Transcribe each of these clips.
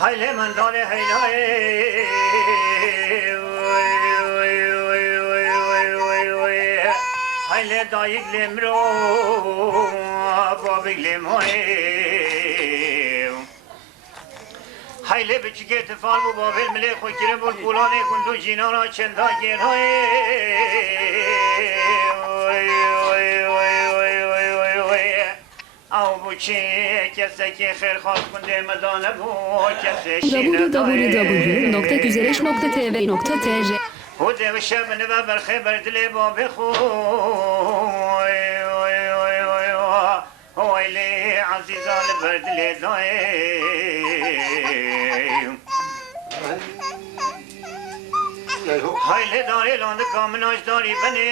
Hayle man dale hayle hayle dayıglem ro babiglem hoy hayle biçike tefal bu babil mele khoykire bul bulane kundu jinana çenda ger hoy www.güzeleş.tv.tr O devşe beni ve berhe berdile babi khoy Oyle azizal berdile dayım Hayle dare landı kamınaj dari beni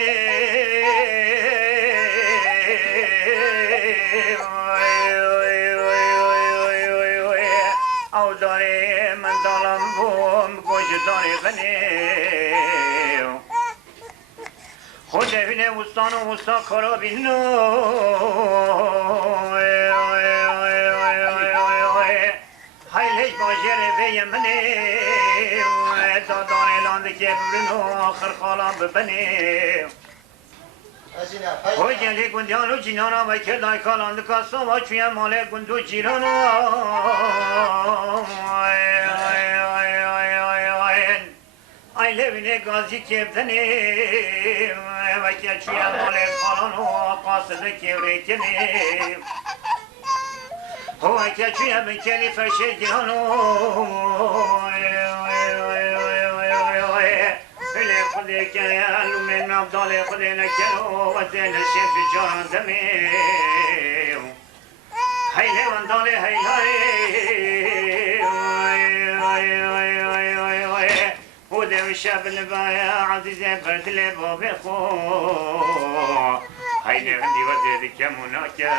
او داره من دلم بوم گوش داره بنی خود بینه وستان و وستا کرا بینو حیلش باجر بیمنی دادان لاند که برنو آخر خالم ببنی Hoy geli gundiyanu cinana ve kerdai kalandı kasa ve çüye male gundu ciranu Ay levine gazi kevdeni ve ke çüye male kalanu kasıdı kevrekeni Hoy ke çüye bekeli feşe giranu خودی که علوم نبضال خودی نکرو و زن شف جان دمی هیله من داله هیله خودی و شب لبایا عزیزه فردل باب خو هیله هندی و زیدی که مناکه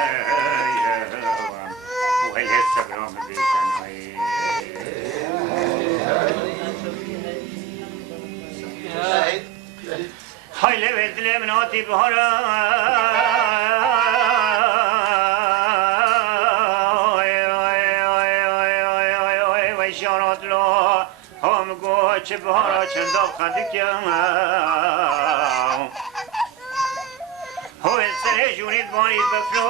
و هیله سبرام بیتنوی Hayle vezle menati bahara ve şarat lo ham goç bahara çanda kadıkya Hoy sere junit bani beflo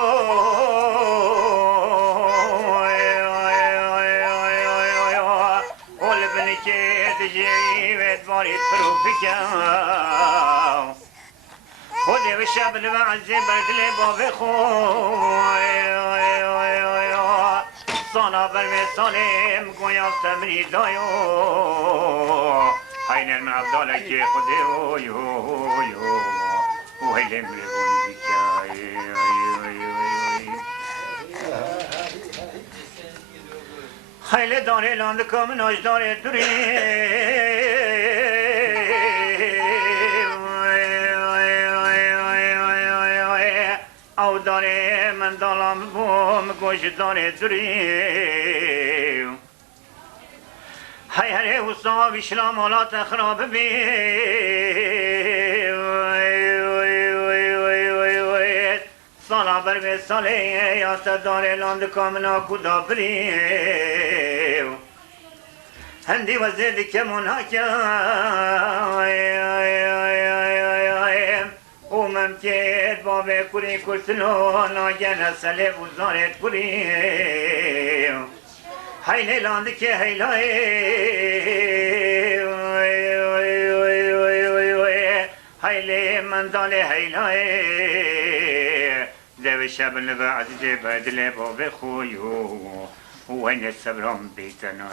Ol beni ke تجيبت باريد فروفك خذي بالشاب اللي بعزي برد لي بابي خوي صانا برمي صالم قويا تمري دايو هين المعبدالك خذي وهي المريبون بك Hayle dare landı kamın ajdare duri Av dare men dalam bom goş dare duri Hay hare usta bişlam ala tehrab bi Sana ber ve sale ya sadare landı kamına kudabri Hendi vazirdi kemun hakem O memket babe kuri kursulona gene sale uzaret kuri Hayle landı ke haylay Hayle mendale haylay ذوي شاب اللي بعد بعد اللي بابي خويو وين السبرم بيتنا